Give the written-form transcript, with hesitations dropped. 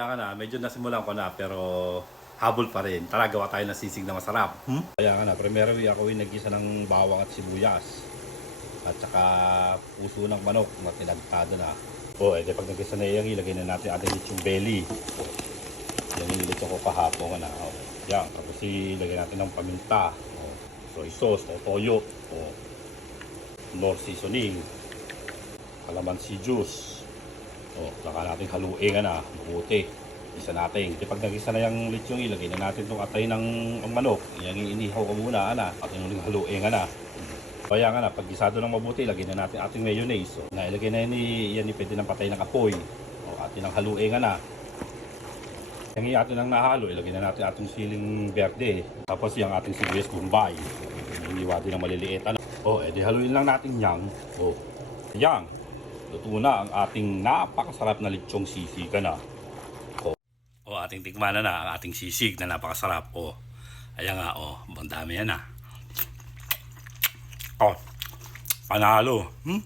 Kaya nga na, medyo nasimulan ko na pero habol pa rin. Tara, gawa tayo ng sisig na masarap. Kaya nga na, primero ako nag-isa ng bawang at sibuyas. At saka puso ng manok na tinagtado na. Edi pag nag-isa na yung ilagay na natin ating lechong belly. Yan yung nilito ko kahapon na. Yan, tapos ilagay natin ng paminta. Soy sauce, toyo. Nor seasoning. Calamansi juice. Saka natin haluin na. Mabuti. Isa natin. Pag nag-isa na yung lechong ilagay na natin itong atay ng manok. Yan yung inihaw ko muna na. At yung haluin na. Kaya nga na, pag gisado ng mabuti, ilagay na natin ating mayonnaise. Nailagay na yan pwede ng patay ng apoy. Atin ang haluin na. Yung atin ang nahalo, ilagay na natin ating siling verde. Tapos yung ating sibuyas bombay. Iniwa din ng maliliit. Edi haluin lang natin yan. Yan. Luto na ang ating napakasarap na lechong sisig na. Ating tikman na ang ating sisig na napakasarap. Ayan nga, ang dami yan na. Panalo.